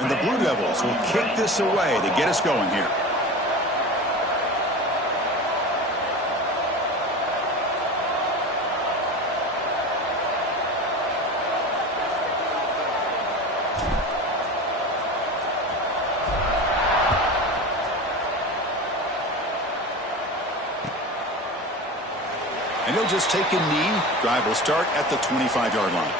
And the Blue Devils will kick this away to get us going here. And he'll just take a knee. Drive will start at the 25-yard line.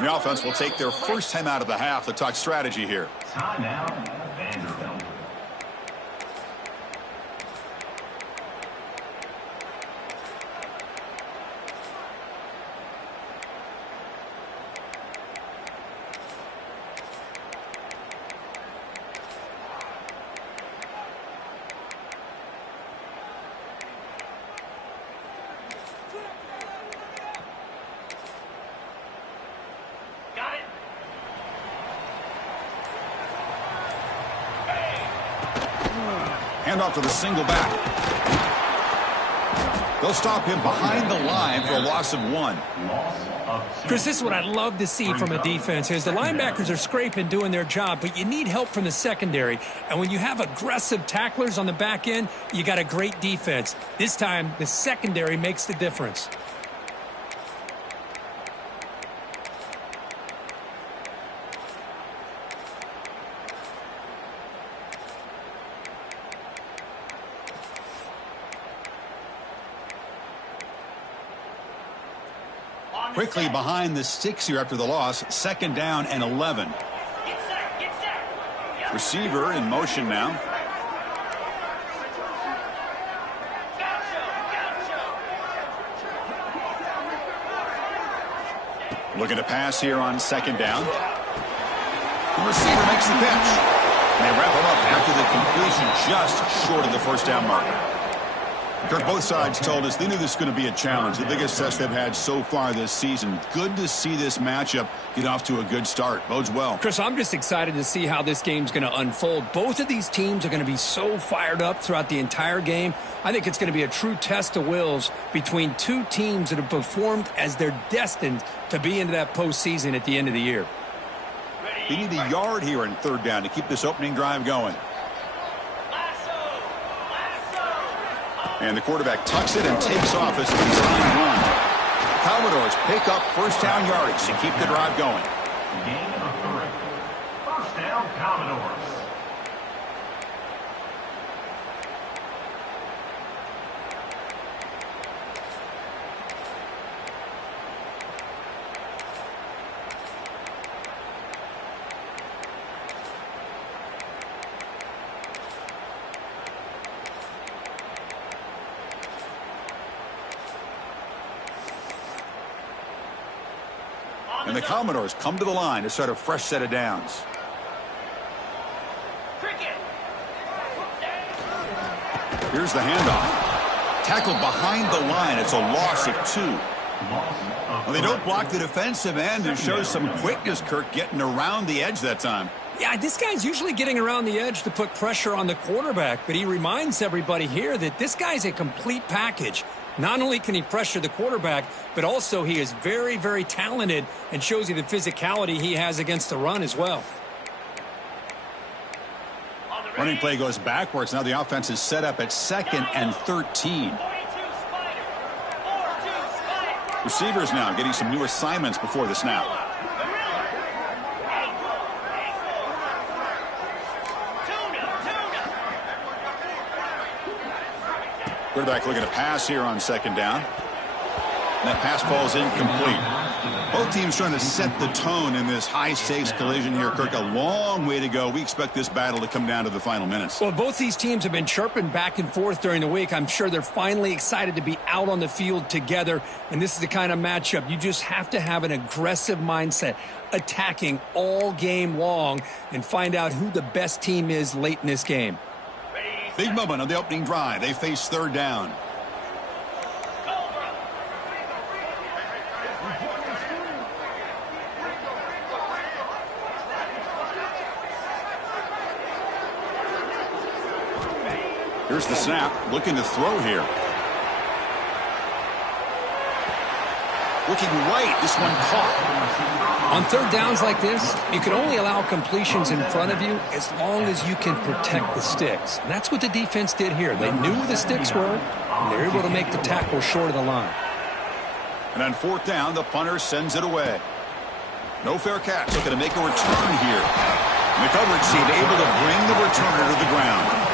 The offense will take their first time out of the half to talk strategy here. Timeout, Vanderbilt. Hand off to the single back. They'll stop him behind the line for a loss of 1. Chris, this is what I'd love to see from a defense is the linebackers are scraping, doing their job, but you need help from the secondary. And when you have aggressive tacklers on the back end, you got a great defense. This time, the secondary makes the difference. Quickly behind the sticks here after the loss. 2nd down and 11. Receiver in motion now. Looking to pass here on 2nd down. The receiver makes the catch. And they wrap him up after the completion just short of the first down marker. Kirk, both sides told us they knew this was going to be a challenge. The biggest test they've had so far this season. Good to see this matchup get off to a good start. Bodes well. Chris, I'm just excited to see how this game's going to unfold. Both of these teams are going to be so fired up throughout the entire game. I think it's going to be a true test of wills between two teams that have performed as they're destined to be into that postseason at the end of the year. They need a yard here in 3rd down to keep this opening drive going. And the quarterback tucks it and takes off as a design run. Commodores pick up first down yardage to keep the drive going. Game number 3. First down, Commodores. And the Commodores come to the line to start a fresh set of downs. Here's the handoff. Tackled behind the line. It's a loss of 2. Well, they don't block the defensive end and show some quickness, Kirk, getting around the edge that time. Yeah, this guy's usually getting around the edge to put pressure on the quarterback, but he reminds everybody here that this guy's a complete package. Not only can he pressure the quarterback, but also he is very, very talented and shows you the physicality he has against the run as well. Running play goes backwards. Now the offense is set up at 2nd and 13. Receivers now getting some new assignments before the snap. Quarterback looking to pass here on 2nd down. And that pass falls incomplete. Both teams trying to set the tone in this high-stakes collision here, Kirk. A long way to go. We expect this battle to come down to the final minutes. Well, both these teams have been chirping back and forth during the week. I'm sure they're finally excited to be out on the field together. And this is the kind of matchup you just have to have an aggressive mindset, attacking all game long, and find out who the best team is late in this game. Big moment on the opening drive. They face third down. Here's the snap, looking to throw here. Looking right, this one caught. On third downs like this, you can only allow completions in front of you as long as you can protect the sticks. And that's what the defense did here. They knew where the sticks were, and they were able to make the tackle short of the line. And on fourth down, the punter sends it away. No fair catch, looking to make a return here. And the coverage team able to bring the returner to the ground.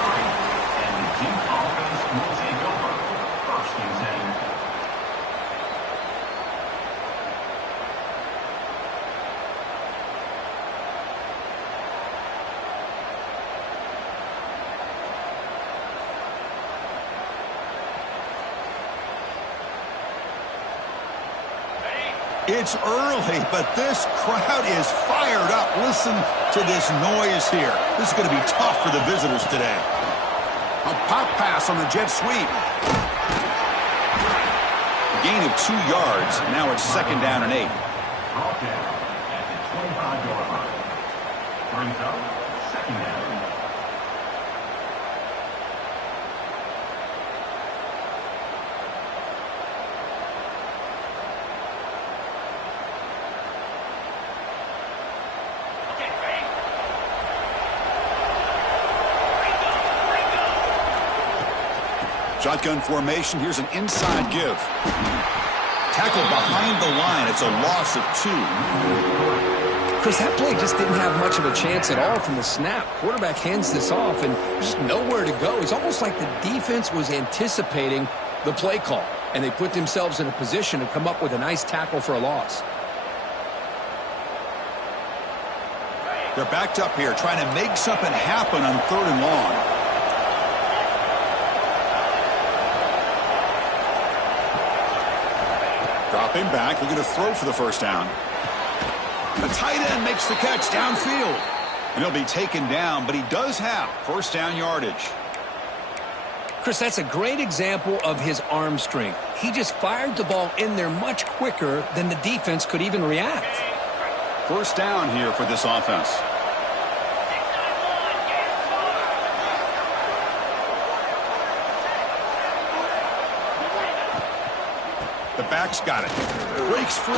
It's early, but this crowd is fired up. Listen to this noise here. This is going to be tough for the visitors today. A pop pass on the jet sweep. Gain of 2 yards. Now it's second down and 8. Brought down at the 25-yard line. Brings up second down. Shotgun formation. Here's an inside give. Tackled behind the line. It's a loss of 2. Chris, that play just didn't have much of a chance at all from the snap. Quarterback hands this off, and there's nowhere to go. It's almost like the defense was anticipating the play call, and they put themselves in a position to come up with a nice tackle for a loss. They're backed up here, trying to make something happen on third and long. Dropping back, looking to throw for the first down. The tight end makes the catch downfield. And he'll be taken down, but he does have first down yardage. Chris, that's a great example of his arm strength. He just fired the ball in there much quicker than the defense could even react. First down here for this offense. The back's got it. Breaks free.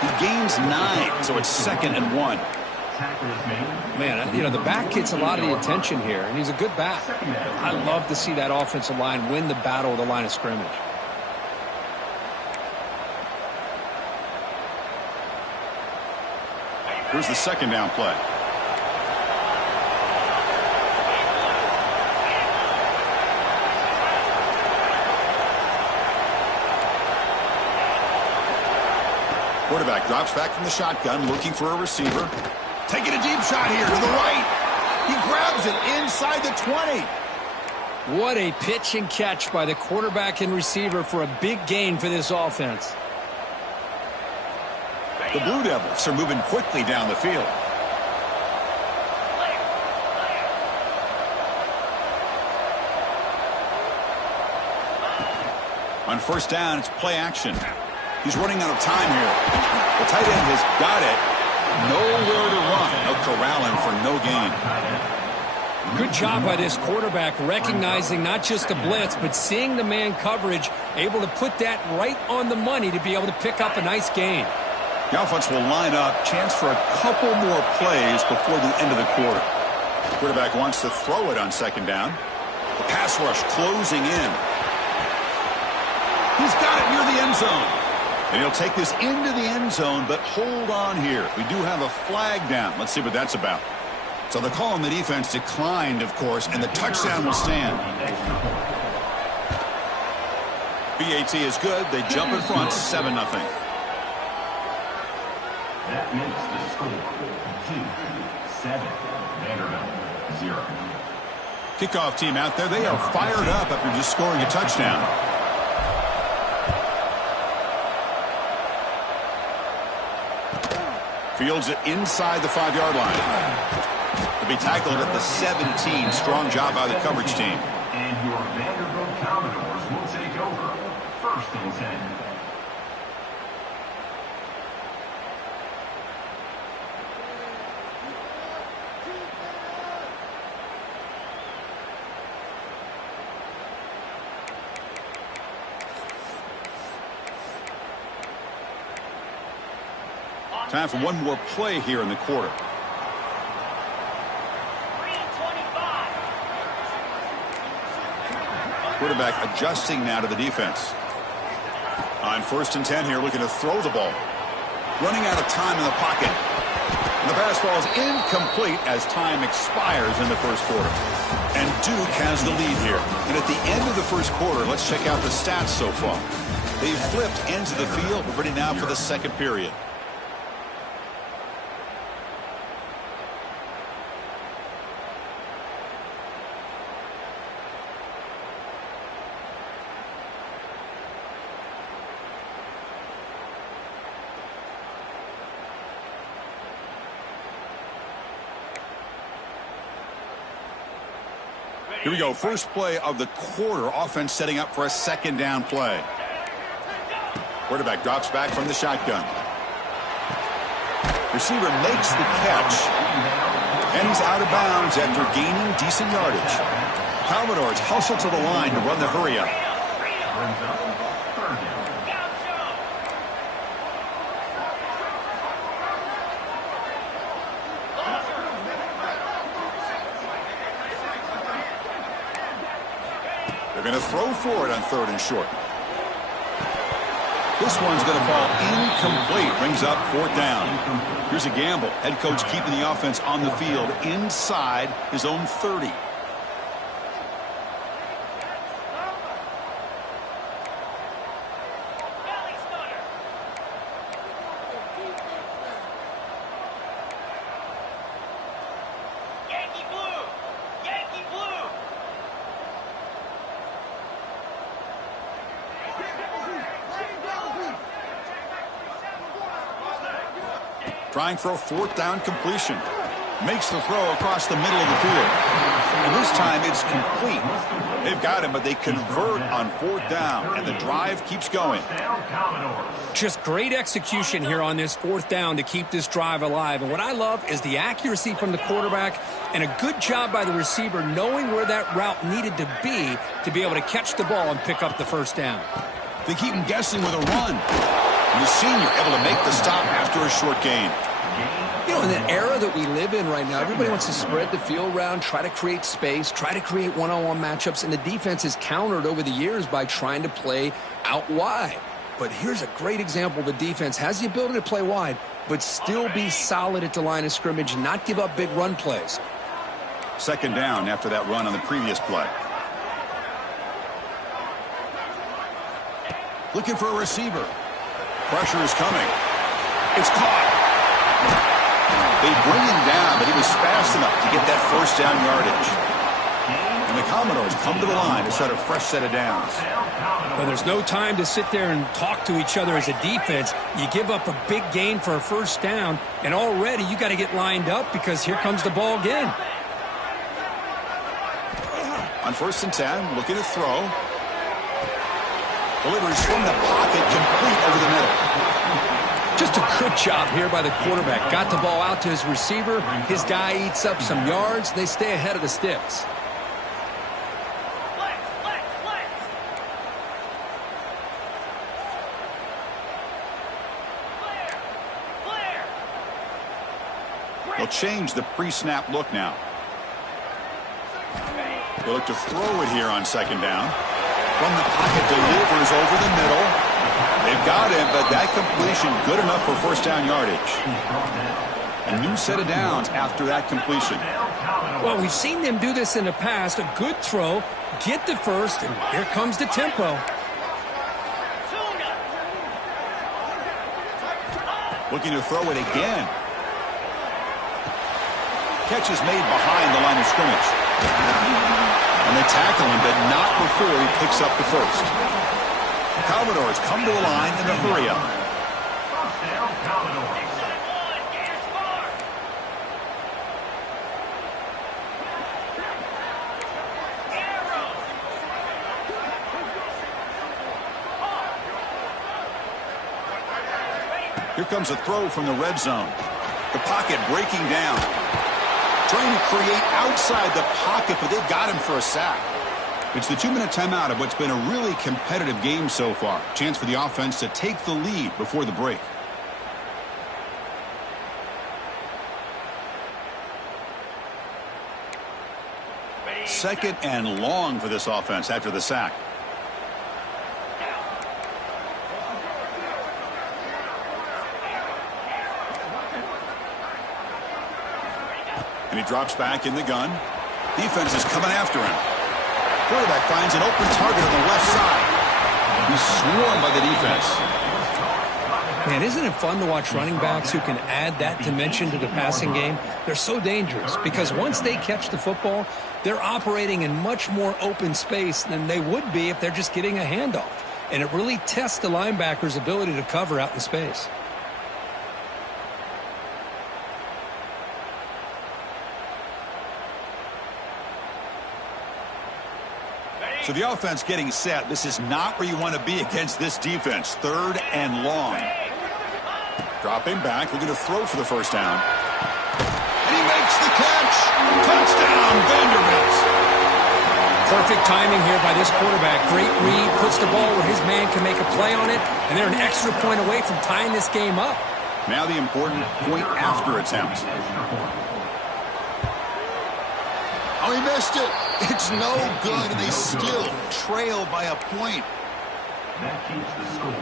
He gains 9, so it's second and 1. Man, you know, the back gets a lot of the attention here, and he's a good back. I love to see that offensive line win the battle of the line of scrimmage. Here's the second down play. Quarterback drops back from the shotgun, looking for a receiver. Taking a deep shot here to the right. He grabs it inside the 20. What a pitch and catch by the quarterback and receiver for a big gain for this offense. The Blue Devils are moving quickly down the field. On first down, it's play action. He's running out of time here. The tight end has got it. Nowhere to run. No corralling for no gain. Good job by this quarterback recognizing not just the blitz, but seeing the man coverage, able to put that right on the money to be able to pick up a nice gain. The offense will line up. Chance for a couple more plays before the end of the quarter. Quarterback wants to throw it on second down. The pass rush closing in. He's got it near the end zone. And he'll take this into the end zone, but hold on here. We do have a flag down. Let's see what that's about. So the call on the defense declined, of course, and the touchdown will stand. BAT is good. They jump in front, 7-0. That makes the score 2-7. Vanderbilt 0. Kickoff team out there. They are fired up after just scoring a touchdown. Fields it inside the 5-yard line. The Be tackled at the 17. Strong job by the coverage team. And your Vanderbilt Commodores will take over. 1st and 10. Time for one more play here in the quarter. Quarterback adjusting now to the defense. On 1st and 10 here, looking to throw the ball. Running out of time in the pocket. And the pass falls incomplete as time expires in the 1st quarter. And Duke has the lead here. And at the end of the 1st quarter, let's check out the stats so far. They've flipped ends of the field. We're ready now for the 2nd period. Here we go. First play of the quarter. Offense setting up for a 2nd down play. Quarterback drops back from the shotgun. Receiver makes the catch. And he's out of bounds after gaining decent yardage. Commodores hustle to the line to run the hurry up. They're going to throw for it on 3rd and short. This one's going to fall incomplete. Brings up 4th down. Here's a gamble. Head coach keeping the offense on the field inside his own 30. Trying for a 4th down completion. Makes the throw across the middle of the field. And this time it's complete. They've got him, but they convert on 4th down, and the drive keeps going. Just great execution here on this 4th down to keep this drive alive. And what I love is the accuracy from the quarterback and a good job by the receiver knowing where that route needed to be able to catch the ball and pick up the 1st down. They keep him guessing with a run. And the senior able to make the stop after a short gain. You know, in the era that we live in right now, everybody wants to spread the field around, try to create space, try to create one-on-one matchups, and the defense is countered over the years by trying to play out wide. But here's a great example. The defense has the ability to play wide, but still be solid at the line of scrimmage and not give up big run plays. 2nd down after that run on the previous play. Looking for a receiver. Pressure is coming. It's caught. They bring him down, but he was fast enough to get that 1st down yardage. And the Commodores come to the line to set a fresh set of downs. Well, there's no time to sit there and talk to each other as a defense. You give up a big gain for a 1st down, and already you got to get lined up because here comes the ball again. On 1st and 10, looking to throw. Delivers from the pocket, complete over the middle. Just a good job here by the quarterback. Got the ball out to his receiver. His guy eats up some yards. They stay ahead of the sticks. They'll change the pre-snap look now. They look to throw it here on 2nd down. From the pocket, delivers over the middle. They've got him, but that completion good enough for 1st down yardage. A new set of downs after that completion. Well, we've seen them do this in the past. A good throw, get the 1st, and here comes the tempo. Looking to throw it again. Catch is made behind the line of scrimmage. And they tackle him, but not before he picks up the 1st. Commodores come to the line in a hurry-up. Here comes a throw from the red zone. The pocket breaking down. Trying to create outside the pocket, but they've got him for a sack. It's the 2-minute timeout of what's been a really competitive game so far. Chance for the offense to take the lead before the break. Second and long for this offense after the sack. And he drops back in the gun. Defense is coming after him. Quarterback finds an open target on the left side. He's swarmed by the defense. Man, isn't it fun to watch running backs who can add that dimension to the passing game? They're so dangerous because once they catch the football, they're operating in much more open space than they would be if they're just getting a handoff. And it really tests the linebacker's ability to cover out in space. So the offense getting set. This is not where you want to be against this defense. Third and long. Dropping back, looking to throw for the first down. And he makes the catch. Touchdown, Vanderbilt. Perfect timing here by this quarterback. Great read, puts the ball where his man can make a play on it, and they're an extra point away from tying this game up. Now the important point after attempt. Oh, he missed it. It's no good, and they still trail by a point. That keeps the score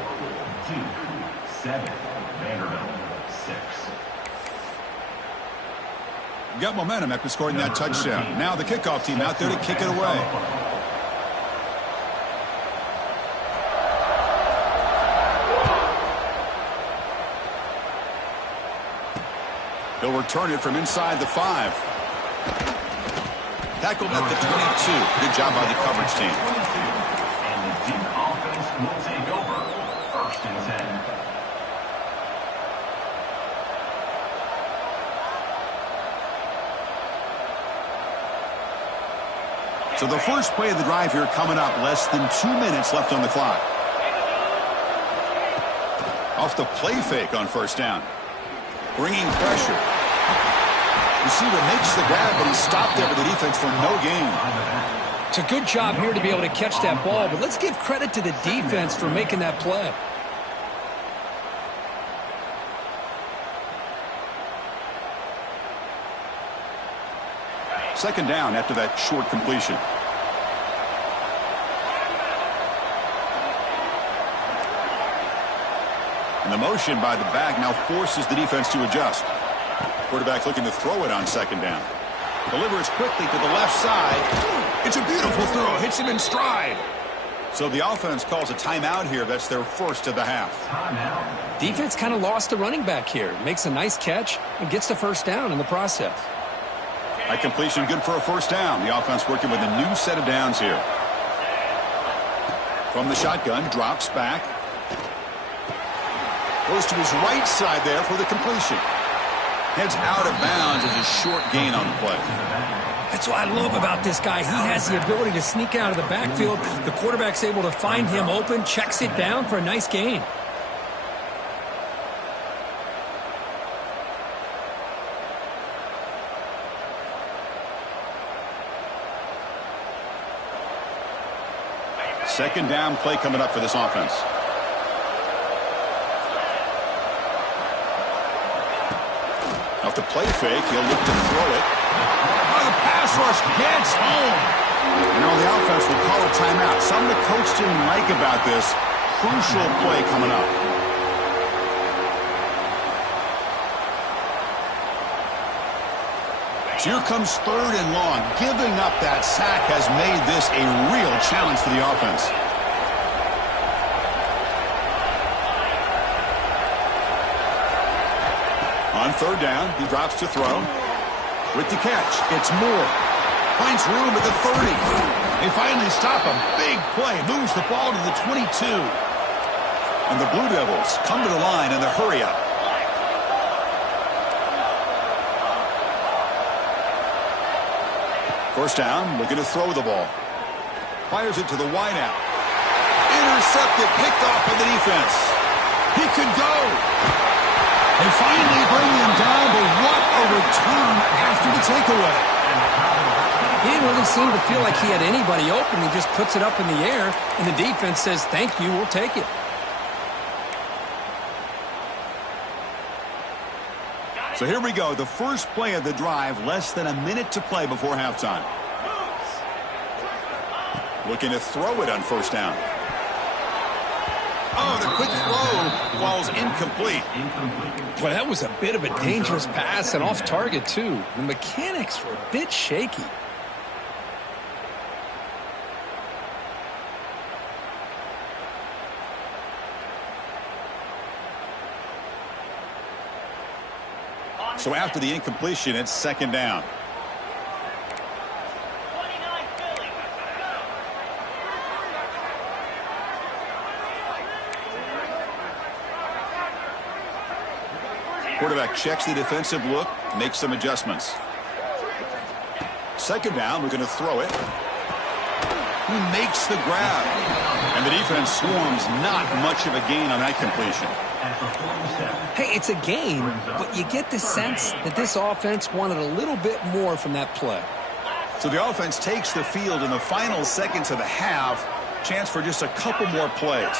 2-7. Vanderbilt 6. Got momentum after scoring that touchdown. Now the kickoff team out there to kick it away. He'll return it from inside the 5. Tackled at the 22. Good job by the coverage team. And the deep offense will take over. 1st and 10. So the first play of the drive here coming up. Less than 2 minutes left on the clock. Off the play fake on first down. Bringing pressure. Receiver makes the grab, but he's stopped there with the defense for no gain. It's a good job here to be able to catch that ball, but let's give credit to the defense for making that play. Second down after that short completion. And the motion by the back now forces the defense to adjust. Quarterback looking to throw it on second down. Delivers quickly to the left side. It's a beautiful throw. Hits him in stride. So the offense calls a timeout here. That's their first of the half. Defense kind of lost the running back here. Makes a nice catch and gets the first down in the process. High completion, good for a first down. The offense working with a new set of downs here. From the shotgun, drops back. Goes to his right side there for the completion. Heads out of bounds as a short gain on the play. That's what I love about this guy. He has the ability to sneak out of the backfield. The quarterback's able to find him open, checks it down for a nice gain. Second down play coming up for this offense. Off the play fake, he'll look to throw it. Oh, the pass rush gets home. You know, the offense will call a timeout. Something the coach didn't like about this. Crucial play coming up. So here comes third and long. Giving up that sack has made this a real challenge for the offense. On third down, he drops to throw. With the catch, it's Moore. Finds room at the 30. They finally stop him. Big play. Moves the ball to the 22. And the Blue Devils come to the line in the hurry-up. First down, looking to throw the ball. Fires it to the wideout. Intercepted, picked off by the defense. He could go. They finally bring him down, but what a return after the takeaway. He didn't really seem to feel like he had anybody open. He just puts it up in the air, and the defense says, thank you, we'll take it. So here we go, the first play of the drive, less than a minute to play before halftime. Looking to throw it on first down. Oh, the quick throw falls incomplete. Well, that was a bit of a dangerous pass and off target, too. The mechanics were a bit shaky. So after the incompletion, it's second down. Quarterback checks the defensive look, makes some adjustments. Second down, we're going to throw it. He makes the grab. And the defense swarms, not much of a gain on that completion. Hey, it's a gain, but you get the sense that this offense wanted a little bit more from that play. So the offense takes the field in the final seconds of the half. Chance for just a couple more plays.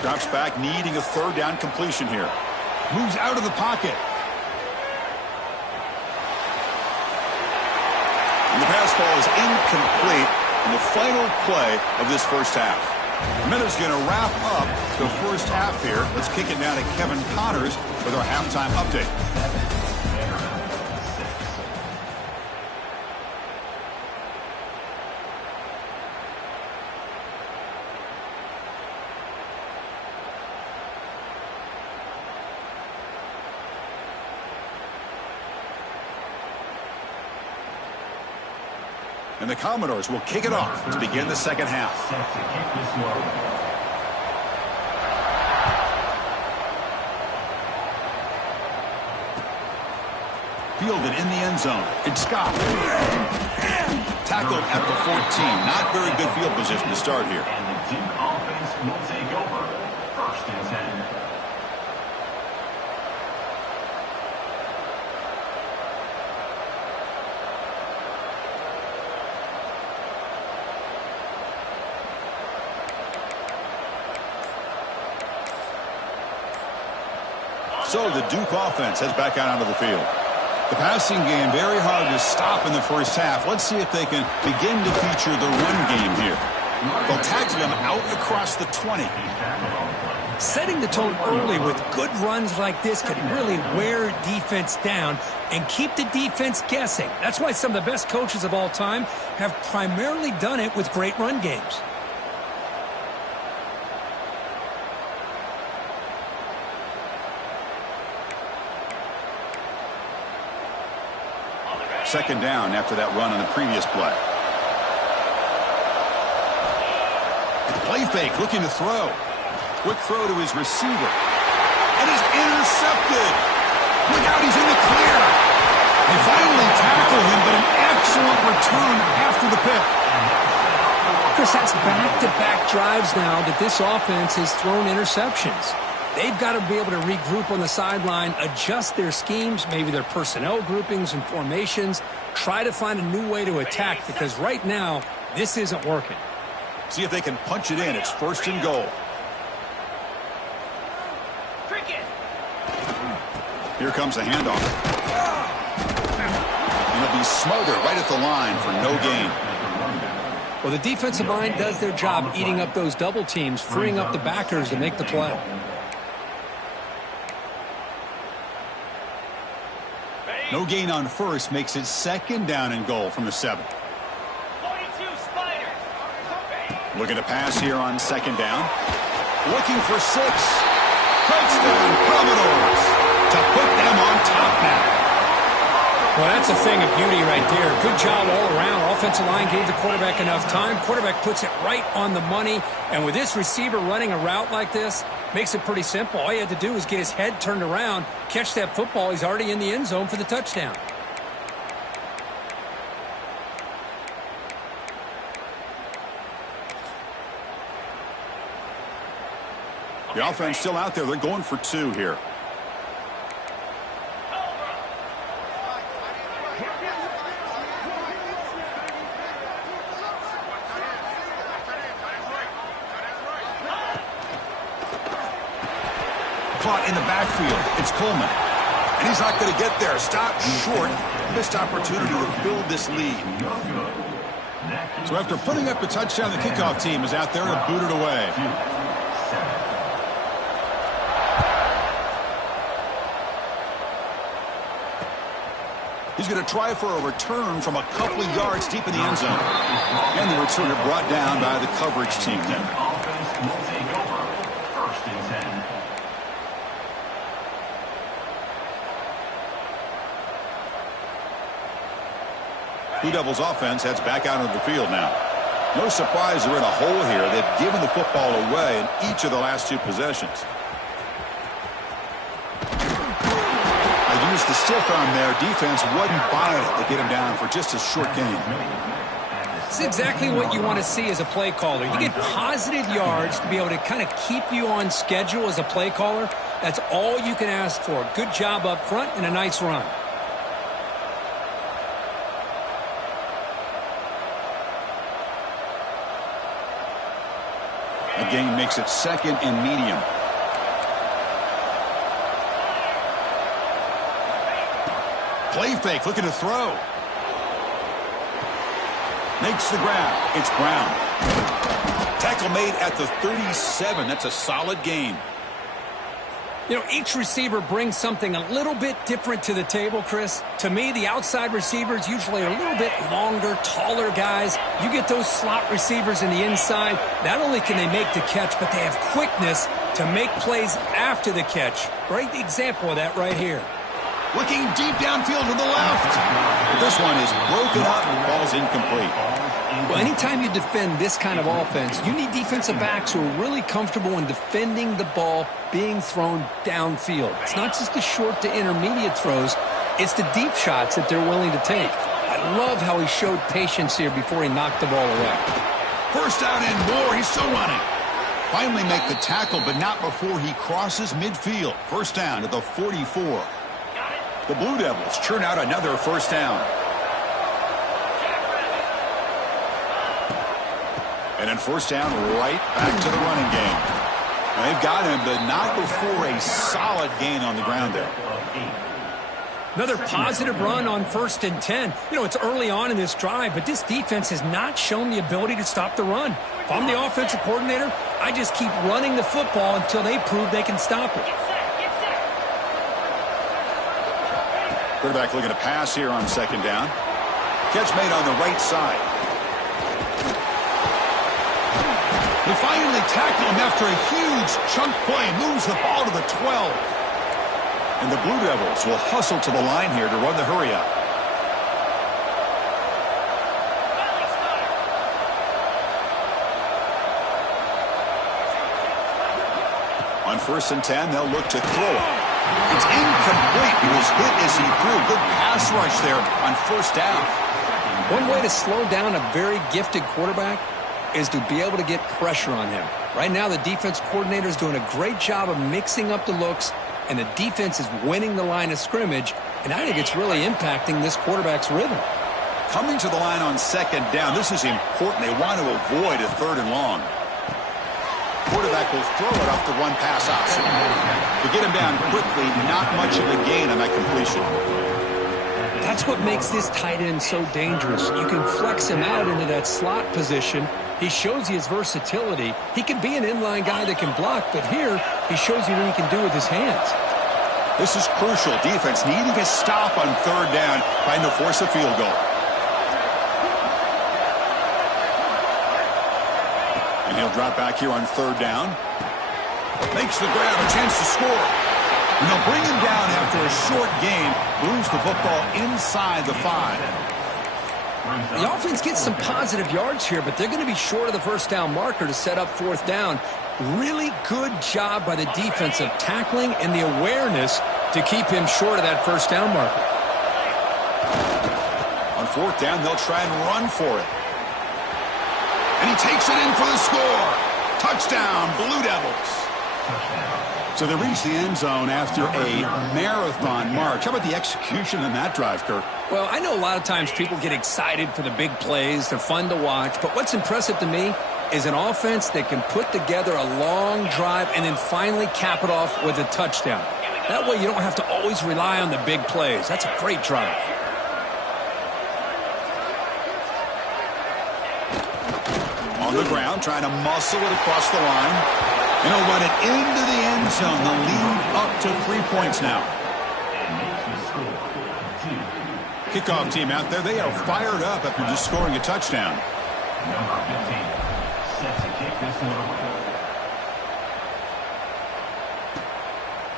Drops back, needing a third down completion here. Moves out of the pocket. And the pass ball is incomplete in the final play of this first half. Miller's going to wrap up the first half here. Let's kick it now to Kevin Connors with our halftime update. And the Commodores will kick it off to begin the second half. Fielded in the end zone. Ncaa. Tackled at the 14. Not very good field position to start here. And the Duke offense will take over. First and 10. So the Duke offense heads back out onto the field. The passing game very hard to stop in the first half. Let's see if they can begin to feature the run game here. They'll tackle them out across the 20. Setting the tone early with good runs like this can really wear defense down and keep the defense guessing. That's why some of the best coaches of all time have primarily done it with great run games. Second down after that run on the previous play. Play fake, looking to throw. Quick throw to his receiver. And is intercepted. Look out, he's in the clear. They finally tackle him, but an excellent return after the pick. Chris, that's back-to-back drives now that this offense has thrown interceptions. They've got to be able to regroup on the sideline, adjust their schemes, maybe their personnel groupings and formations, try to find a new way to attack, because right now, this isn't working. See if they can punch it in. It's first and goal. Here comes a handoff. And it'll be smothered right at the line for no gain. Well, the defensive line does their job eating up those double teams, freeing up the backers to make the play. No gain on first makes it second down and goal from the 7. Looking to pass here on second down. Looking for 6. Touchdown Commodores to put them on top now. Well, that's a thing of beauty right there. Good job all around. Offensive line gave the quarterback enough time. Quarterback puts it right on the money. And with this receiver running a route like this, makes it pretty simple. All you had to do was get his head turned around, catch that football. He's already in the end zone for the touchdown. The offense still out there. They're going for 2 here. Caught in the backfield. It's Coleman. And he's not going to get there. Stopped short. Missed opportunity to build this lead. So after putting up a touchdown, the kickoff team is out there to boot it away. He's going to try for a return from a couple of yards deep in the end zone. And the returner brought down by the coverage team there. Blue Devils offense heads back out onto the field now. No surprise they're in a hole here. They've given the football away in each of the last 2 possessions. I used the stiff arm there. Defense wasn't buying it to get him down for just a short gain. It's exactly what you want to see as a play caller. You get positive yards to be able to kind of keep you on schedule as a play caller. That's all you can ask for. Good job up front and a nice run. The gain makes it 2nd and medium. Play fake, looking to throw. Makes the grab. It's Brown. Tackle made at the 37. That's a solid gain. You know, each receiver brings something a little bit different to the table, Chris. To me, the outside receivers usually are a little bit longer, taller guys. You get those slot receivers in the inside, not only can they make the catch, but they have quickness to make plays after the catch. Great example of that right here. Looking deep downfield to the left. But this one is broken up and falls incomplete. Well, anytime you defend this kind of offense, you need defensive backs who are really comfortable in defending the ball being thrown downfield. It's not just the short to intermediate throws. It's the deep shots that they're willing to take. I love how he showed patience here before he knocked the ball away. First down and more. He's still running. Finally make the tackle, but not before he crosses midfield. First down at the 44. The Blue Devils churn out another first down. And then first down right back to the running game. And they've got him, but not before a solid gain on the ground there. Another positive run on 1st and 10. You know, it's early on in this drive, but this defense has not shown the ability to stop the run. If I'm the offensive coordinator, I just keep running the football until they prove they can stop it. Quarterback looking to pass here on 2nd down. Catch made on the right side. They finally tackle him after a huge chunk play. Moves the ball to the 12. And the Blue Devils will hustle to the line here to run the hurry up. On 1st and 10, they'll look to throw it. It's incomplete. He was hit as he threw. Good pass rush there on 1st down. One way to slow down a very gifted quarterback is to be able to get pressure on him. Right now, the defense coordinator is doing a great job of mixing up the looks, and the defense is winning the line of scrimmage, and I think it's really impacting this quarterback's rhythm. Coming to the line on 2nd down, this is important. They want to avoid a 3rd and long. Quarterback will throw it off the run pass option. To get him down quickly, not much of a gain on that completion. That's what makes this tight end so dangerous. You can flex him out into that slot position. He shows you his versatility. He can be an inline guy that can block, but here he shows you what he can do with his hands. This is crucial. Defense needing a stop on 3rd down, trying to force a field goal. And he'll drop back here on 3rd down. Makes the grab, a chance to score. And they'll bring him down after a short gain. Moves the football inside the 5. The offense gets some positive yards here, but they're going to be short of the first down marker to set up 4th down. Really good job by the defense of tackling and the awareness to keep him short of that first down marker. On 4th down, they'll try and run for it. And he takes it in for the score. Touchdown, Blue Devils. So they reach the end zone after a marathon march. How about the execution in that drive, Kirk? Well, I know a lot of times people get excited for the big plays. They're fun to watch. But what's impressive to me is an offense that can put together a long drive and then finally cap it off with a touchdown. That way you don't have to always rely on the big plays. That's a great drive. On the ground, trying to muscle it across the line. And he'll run it into the end zone. The lead up to 3 points now. Kickoff team out there. They are fired up after just scoring a touchdown. Number 15 set to kick this one away.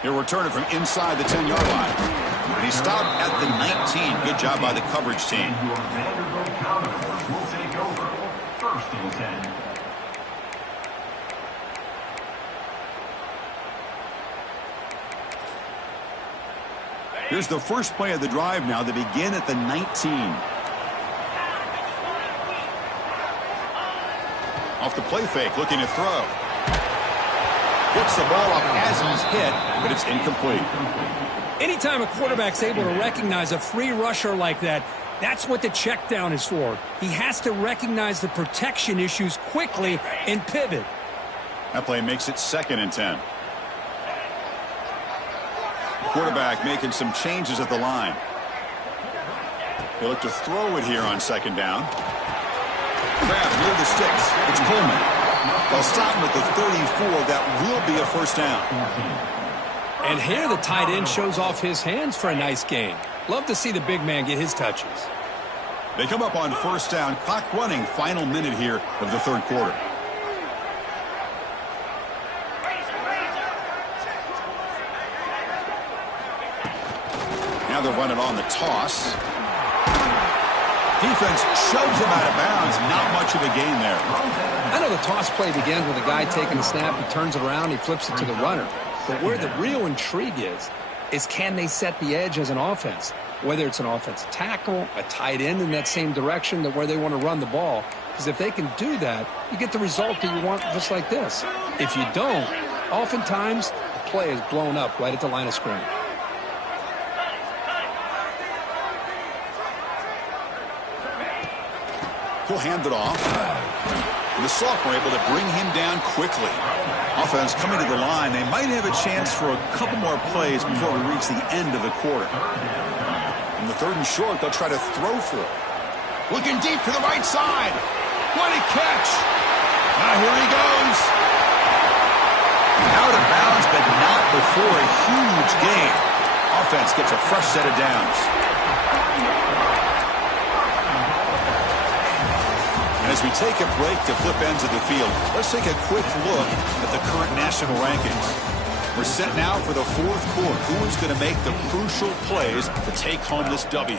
He'll return it from inside the 10-yard line. And he stopped at the 19. Good job by the coverage team. And your Vanderbilt Commodores will take over. First and 10. Here's the first play of the drive now. They begin at the 19. Off the play fake, looking to throw. Gets the ball off as he's hit, but it's incomplete. Anytime a quarterback's able to recognize a free rusher like that, that's what the check down is for. He has to recognize the protection issues quickly and pivot. That play makes it 2nd and 10. Quarterback making some changes at the line. He'll look to throw it here on 2nd down. Grab near the sticks. It's Coleman. They'll stop him at the 34. That will be a first down. And here the tight end shows off his hands for a nice gain. Love to see the big man get his touches. They come up on first down. Clock running. Final minute here of the 3rd quarter. Now they'll run it on the toss. Defense shoves him out of bounds. Not much of a gain there. I know the toss play begins with a guy taking the snap. He turns it around. He flips it to the runner. But where the real intrigue is can they set the edge as an offense? Whether it's an offensive tackle, a tight end in that same direction that where they want to run the ball. Because if they can do that, you get the result that you want just like this. If you don't, oftentimes the play is blown up right at the line of scrimmage. He'll hand it off. And the sophomore able to bring him down quickly. Offense coming to the line. They might have a chance for a couple more plays before we reach the end of the quarter. In the 3rd and short, they'll try to throw for it. Looking deep to the right side. What a catch. Now here he goes. Out of bounds, but not before a huge gain. Offense gets a fresh set of downs. As we take a break to flip ends of the field, let's take a quick look at the current national rankings. We're set now for the 4th quarter. Who is going to make the crucial plays to take home this W?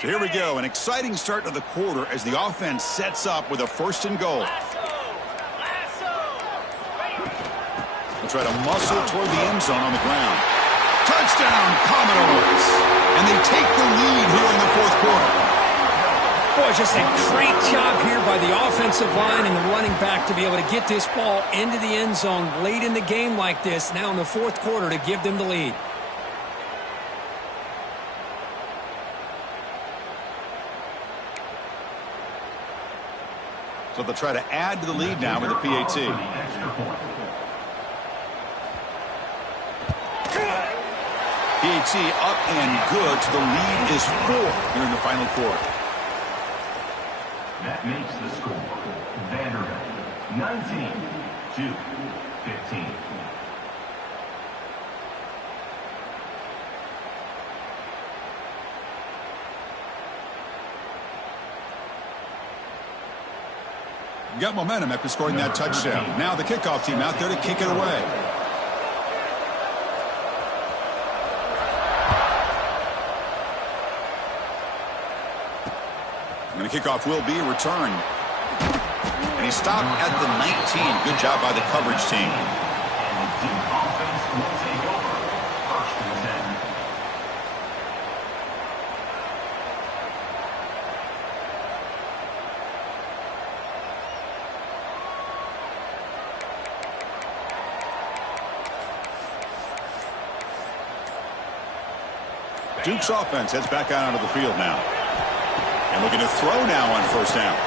So here we go, an exciting start to the quarter as the offense sets up with a 1st and goal. They'll try to muscle toward the end zone on the ground. Touchdown, Commodores! And they take the lead here in the 4th quarter. Boy, just a great job here by the offensive line and the running back to be able to get this ball into the end zone late in the game like this, now in the 4th quarter to give them the lead. So they'll try to add to the lead now with a PAT. PAT up and good, so the lead is 4 here in the final quarter. That makes the score Vanderbilt 19-15. Got momentum after scoring that touchdown. Now the kickoff team out there to kick it away. And the kickoff will be a return. And he stopped at the 19. Good job by the coverage team. And the offense will take over. First and 10. Duke's offense heads back out onto the field now. And looking to throw now on first down.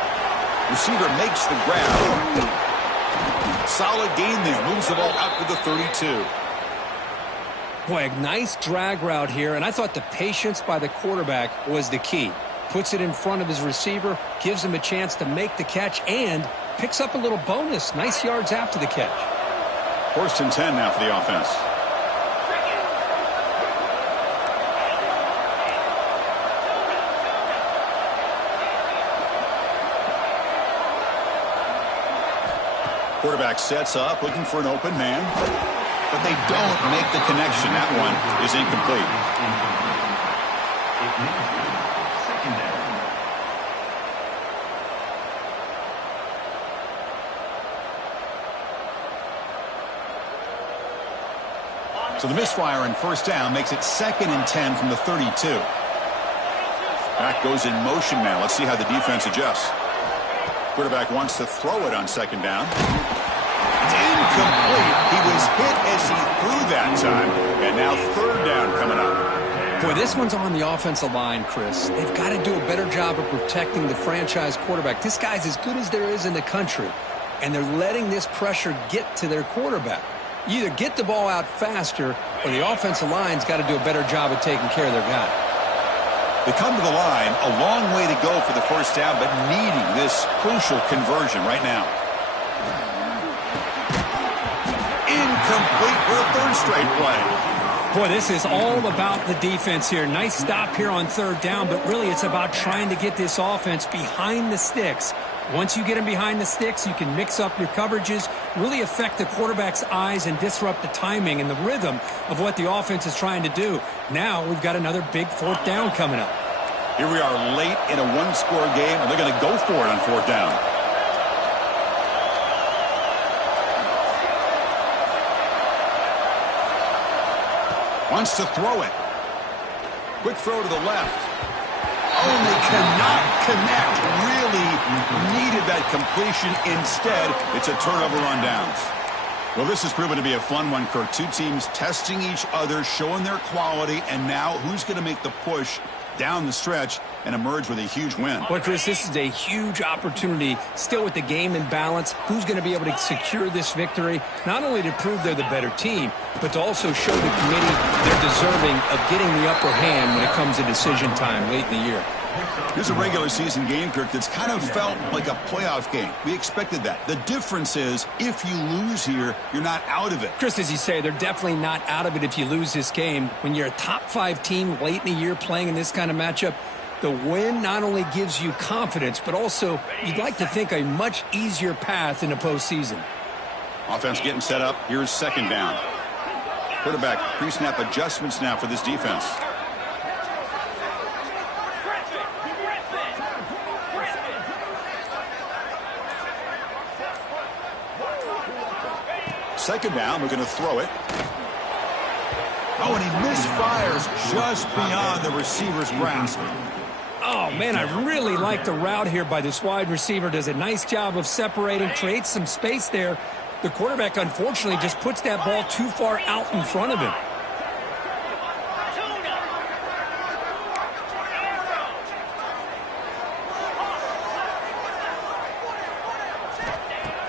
Receiver makes the grab. Solid gain there. Moves the ball out to the 32. Boy, a nice drag route here, and I thought the patience by the quarterback was the key. Puts it in front of his receiver, gives him a chance to make the catch, and picks up a little bonus. Nice yards after the catch. First and 10 now for the offense. Quarterback sets up, looking for an open man. But they don't make the connection. That one is incomplete. It leaves you second down. So the misfire in first down makes it second and 10 from the 32. Back goes in motion now. Let's see how the defense adjusts. Quarterback wants to throw it on second down. It's incomplete. He was hit as he threw that time. And now third down coming up. Boy, this one's on the offensive line, Chris. They've got to do a better job of protecting the franchise quarterback. This guy's as good as there is in the country. And they're letting this pressure get to their quarterback. You either get the ball out faster or the offensive line's got to do a better job of taking care of their guy. They come to the line, a long way to go for the first down, but needing this crucial conversion right now. Incomplete for a third straight play. Boy, this is all about the defense here. Nice stop here on third down, but really it's about trying to get this offense behind the sticks. Once you get them behind the sticks, you can mix up your coverages, really affect the quarterback's eyes and disrupt the timing and the rhythm of what the offense is trying to do. Now we've got another big fourth down coming up. Here we are late in a one-score game, and they're going to go for it on fourth down. Wants to throw it. Quick throw to the left. Oh, and they cannot connect. Really needed that completion. Instead, it's a turnover on downs. Well, this has proven to be a fun one, Kirk. Two teams testing each other, showing their quality, and now who's going to make the push down the stretch and emerge with a huge win? Well, Chris, this is a huge opportunity, still with the game in balance. Who's going to be able to secure this victory, not only to prove they're the better team, but to also show the committee they're deserving of getting the upper hand when it comes to decision time late in the year. This is a regular season game, Kirk, that's kind of felt like a playoff game. We expected that. The difference is, if you lose here, you're not out of it. Chris, as you say, they're definitely not out of it if you lose this game. When you're a top-5 team late in the year playing in this kind of matchup, the win not only gives you confidence, but also you'd like to think a much easier path in the postseason. Offense getting set up. Here's second down. Quarterback pre-snap adjustments now for this defense. Second down, we're going to throw it. Oh, and he misfires just beyond the receiver's grasp. Oh, man, I really like the route here by this wide receiver. Does a nice job of separating, creates some space there. The quarterback, unfortunately, just puts that ball too far out in front of him.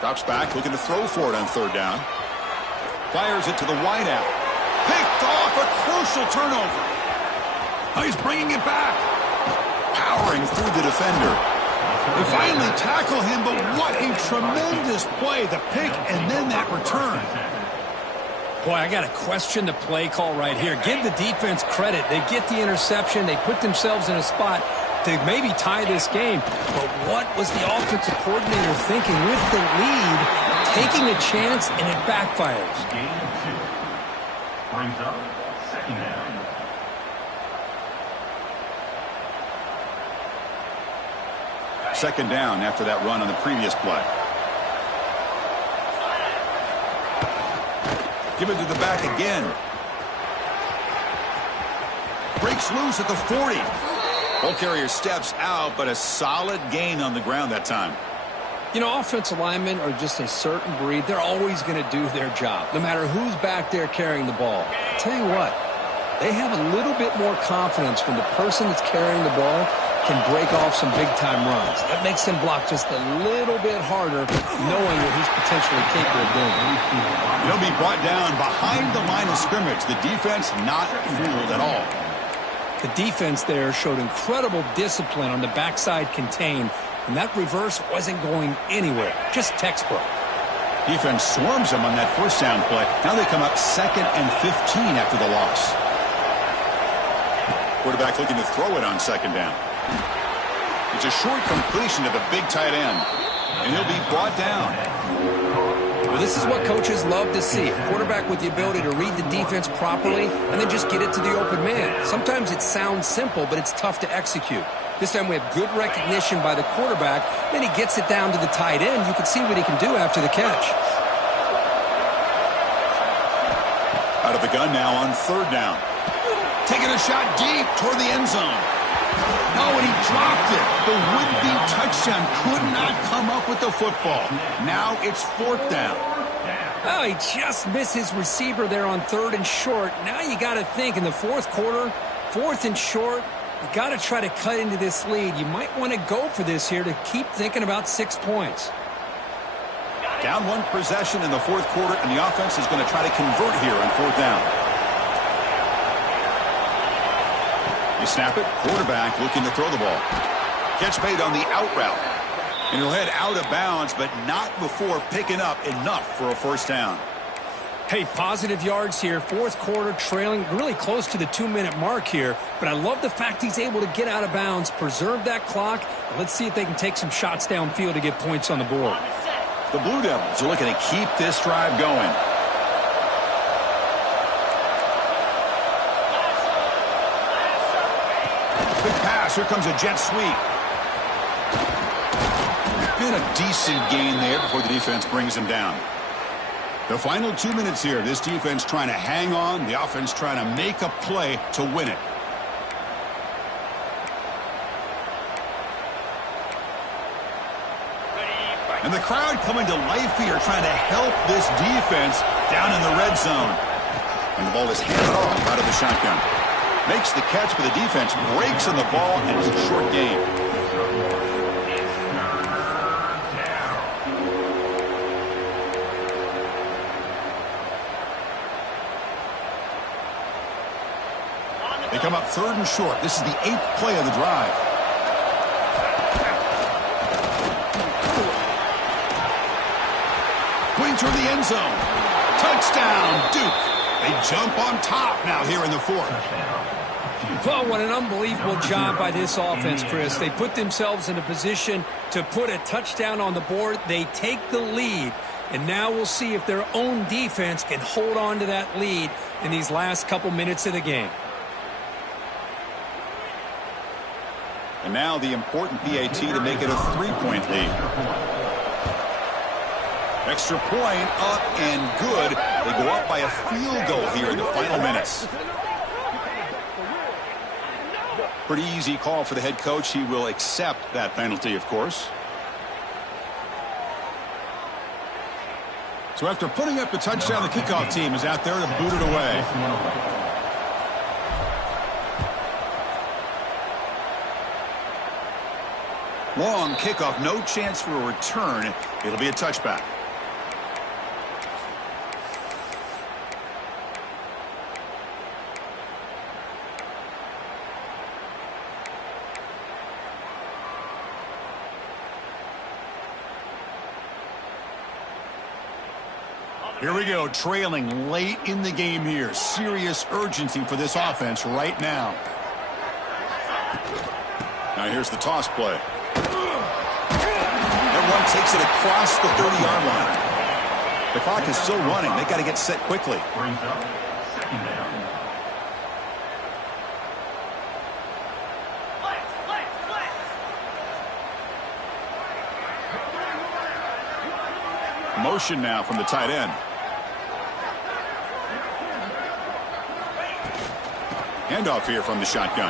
Drops back, looking to throw for it on third down. Fires it to the wideout. Picked off, a crucial turnover. Oh, he's bringing it back. Powering through the defender. They finally tackle him, but what a tremendous play. The pick and then that return. Boy, I got to question the play call right here. Give the defense credit. They get the interception. They put themselves in a spot to maybe tie this game. But what was the offensive coordinator thinking with the lead, taking a chance, and it backfires? Game 2 brings up second down. second down after that run on the previous play. Give it to the back again. Breaks loose at the 40. Ball carrier steps out, but a solid gain on the ground that time. You know, offensive linemen are just a certain breed. They're always going to do their job, no matter who's back there carrying the ball. I'll tell you what, they have a little bit more confidence when the person that's carrying the ball can break off some big-time runs. That makes them block just a little bit harder, knowing what he's potentially capable of doing. He'll be brought down behind the line of scrimmage. The defense not fooled at all. The defense there showed incredible discipline on the backside contain, and that reverse wasn't going anywhere. Just textbook. Defense swarms them on that first down play. Now they come up 2nd and 15 after the loss. Quarterback looking to throw it on 2nd down. It's a short completion to the big tight end, and he'll be brought down. Well, this is what coaches love to see. A quarterback with the ability to read the defense properly and then just get it to the open man. Sometimes it sounds simple, but it's tough to execute. This time we have good recognition by the quarterback. Then he gets it down to the tight end. You can see what he can do after the catch. Out of the gun now on 3rd down. Taking a shot deep toward the end zone. Oh, and he dropped it. The would-be touchdown could not come up with the football. Now it's 4th down. Oh, he just missed his receiver there on 3rd and short. Now you got to think in the 4th quarter, 4th and short, you got to try to cut into this lead. You might want to go for this here to keep thinking about 6 points. Down 1 possession in the 4th quarter, and the offense is going to try to convert here on 4th down. You snap it, quarterback looking to throw the ball. Catch made on the out route. And he'll head out of bounds, but not before picking up enough for a 1st down. Hey, positive yards here. 4th quarter, trailing really close to the 2-minute mark here. But I love the fact he's able to get out of bounds, preserve that clock. And let's see if they can take some shots downfield to get points on the board. The Blue Devils are looking to keep this drive going. Big pass. Here comes a jet sweep. And a decent gain there before the defense brings him down. The final 2 minutes here. This defense trying to hang on. The offense trying to make a play to win it. And the crowd coming to life here trying to help this defense down in the red zone. And the ball is handed off out of the shotgun. Makes the catch, but the defense breaks on the ball, and it's a short game. They come up 3rd and short. This is the 8th play of the drive. Going toward the end zone. Touchdown, Duke. They jump on top now here in the 4th. Well, what an unbelievable job by this offense, Chris. They put themselves in a position to put a touchdown on the board. They take the lead, and now we'll see if their own defense can hold on to that lead in these last couple minutes of the game. And now the important PAT to make it a 3-point lead. Extra point up and good. They go up by a field goal here in the final minutes. Pretty easy call for the head coach. He will accept that penalty, of course. So after putting up the touchdown, the kickoff team is out there to boot it away. Long kickoff, no chance for a return. It'll be a touchback. Here we go, trailing late in the game here. Serious urgency for this offense right now. Now here's the toss play. Everyone takes it across the 30-yard line. The clock is still running. They got to get set quickly. Brings up 2nd down. Motion now from the tight end. Handoff here from the shotgun.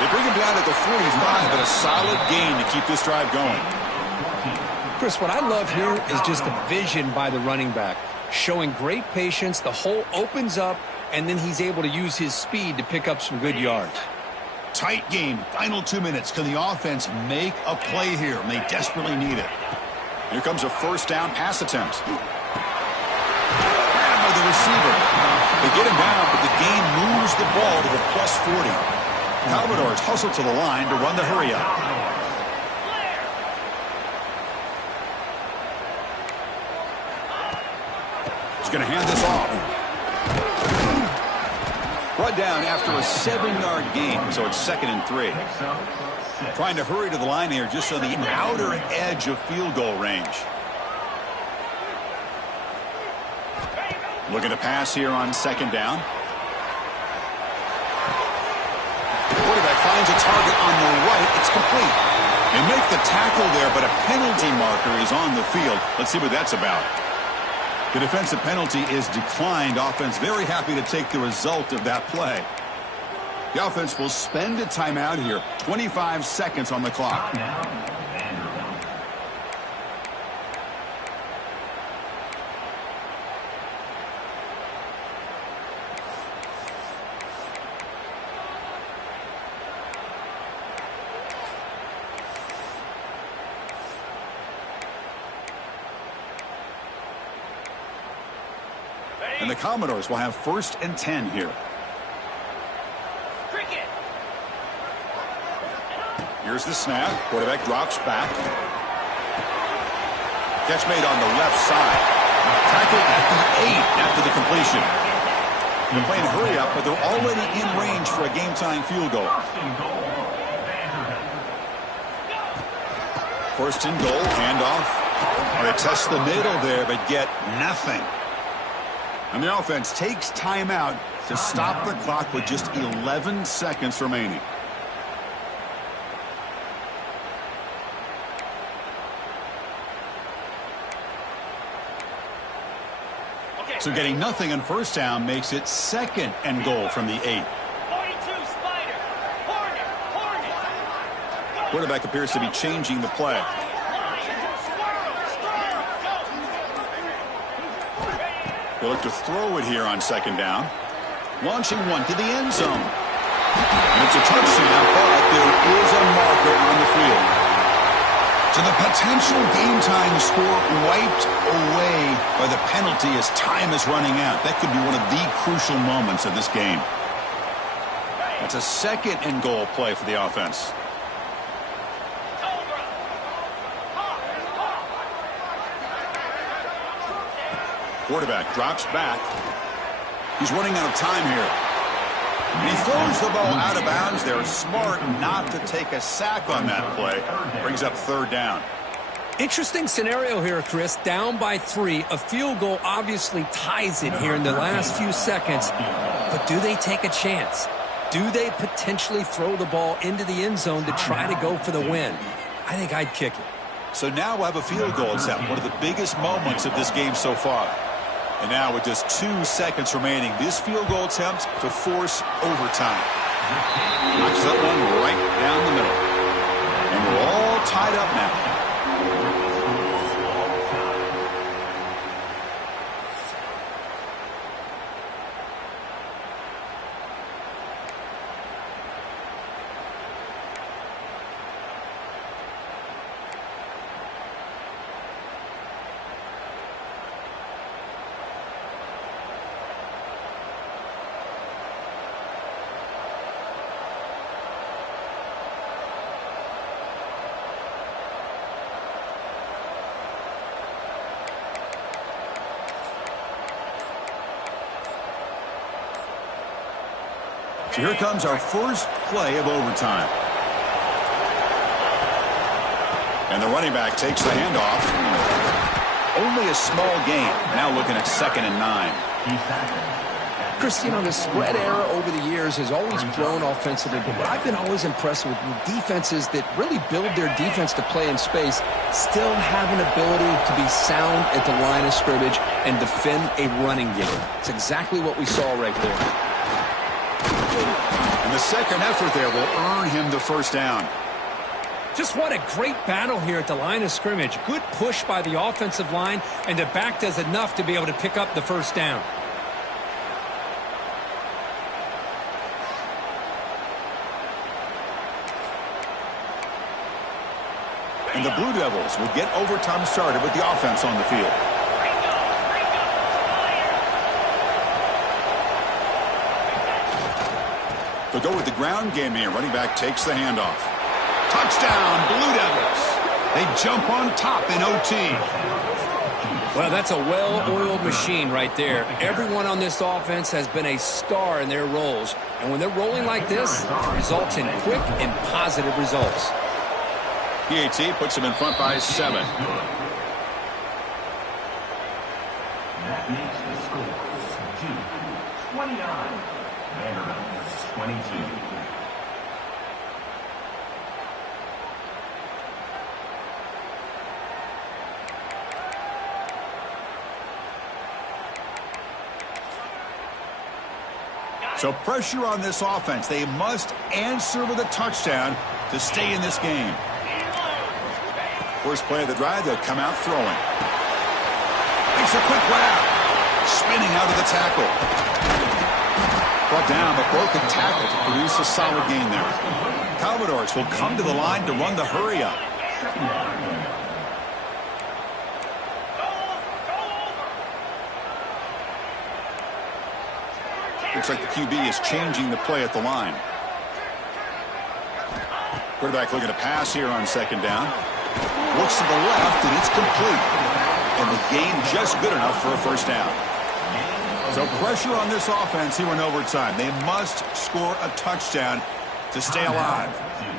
They bring him down at the 45, but a solid gain to keep this drive going. Chris, what I love here is just the vision by the running back. Showing great patience, the hole opens up, and then he's able to use his speed to pick up some good yards. Tight game, final 2 minutes. Can the offense make a play here? And they desperately need it. Here comes a first down pass attempt. Grabbed by the receiver. They get him down, but the gain moves the ball to the plus 40. Commodores hustle to the line to run the hurry up. He's going to hand this off. Brought down after a 7-yard gain, so it's 2nd and 3. Trying to hurry to the line here just on the outer edge of field goal range. Looking to pass here on 2nd down. The quarterback finds a target on the right. It's complete. They make the tackle there, but a penalty marker is on the field. Let's see what that's about. The defensive penalty is declined. Offense very happy to take the result of that play. The offense will spend a timeout here. 25 seconds on the clock. And the Commodores will have 1st and 10 here. Here's the snap. Quarterback drops back. Catch made on the left side. Tackled at the 8 after the completion. They're playing hurry up, but they're already in range for a game-tying field goal. 1st and goal, handoff. They test the middle there, but get nothing. And the offense takes timeout to stop the clock with just 11 seconds remaining. So getting nothing on 1st down makes it 2nd and goal from the 8. Quarterback appears to be changing the play. They look to throw it here on 2nd down. Launching one to the end zone. And it's a touchdown, but there is a marker on the field. So the potential game-tying score wiped away by the penalty as time is running out. That could be one of the crucial moments of this game. That's a 2nd and goal play for the offense. Quarterback drops back. He's running out of time here. And he throws the ball out of bounds. They're smart not to take a sack on that play. Brings up 3rd down. Interesting scenario here, Chris. Down by 3. A field goal obviously ties it here in the last few seconds. But do they take a chance? Do they potentially throw the ball into the end zone to try to go for the win? I think I'd kick it. So now we'll have a field goal attempt. One of the biggest moments of this game so far. And now with just 2 seconds remaining, this field goal attempt to force overtime. Knocks that one right down the middle. And we're all tied up now. So here comes our first play of overtime. And the running back takes the handoff. Only a small gain. Now looking at 2nd and 9. Chris, you know, the spread era over the years has always grown offensively, but what I've been always impressed with defenses that really build their defense to play in space still have an ability to be sound at the line of scrimmage and defend a running game. It's exactly what we saw right there. And the second effort there will earn him the first down. Just what a great battle here at the line of scrimmage. Good push by the offensive line, and the back does enough to be able to pick up the first down. And the Blue Devils will get overtime started with the offense on the field. They'll go with the ground game here. Running back takes the handoff. Touchdown, Blue Devils. They jump on top in OT. Well, that's a well-oiled machine right there. Everyone on this offense has been a star in their roles. And when they're rolling like this, it results in quick and positive results. PAT puts them in front by 7. That makes the score 29. Vanderbilt 22. So pressure on this offense. They must answer with a touchdown to stay in this game. First play of the drive, they'll come out throwing. Makes a quick grab. Spinning out of the tackle. Brought down, but broken tackle to produce a solid gain there. Commodores will come to the line to run the hurry up. Looks like the QB is changing the play at the line. Quarterback looking to pass here on second down. Looks to the left, and it's complete. And the gain just good enough for a first down. So pressure on this offense here in overtime. They must score a touchdown to stay alive.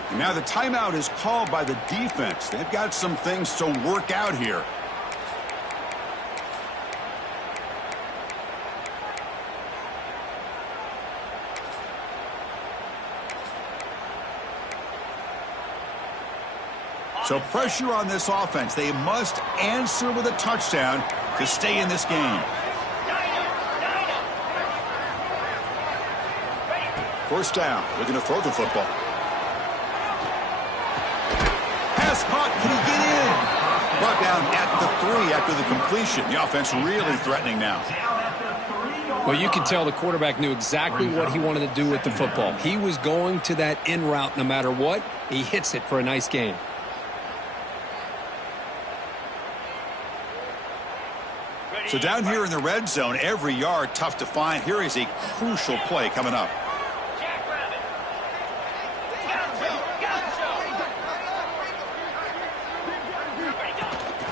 And now the timeout is called by the defense. They've got some things to work out here. So pressure on this offense. They must answer with a touchdown to stay in this game. First down. They're going to throw the football. Pass caught. Can he get in? Brought down at the 3 after the completion. The offense really threatening now. Well, you can tell the quarterback knew exactly what he wanted to do with the football. He was going to that in route no matter what. He hits it for a nice gain. So down here in the red zone, every yard tough to find. Here is a crucial play coming up.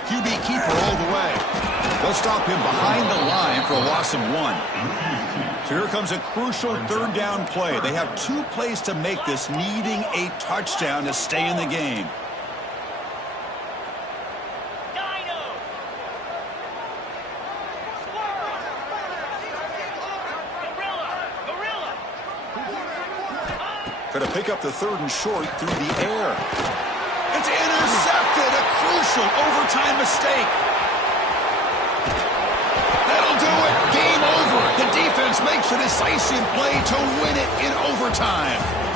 QB keeper all the way. They'll stop him behind the line for a loss of 1. So here comes a crucial third down play. They have 2 plays to make this, needing a touchdown to stay in the game. Going to pick up the 3rd and short through the air. It's intercepted. A crucial overtime mistake. That'll do it. Game over. The defense makes a decisive play to win it in overtime.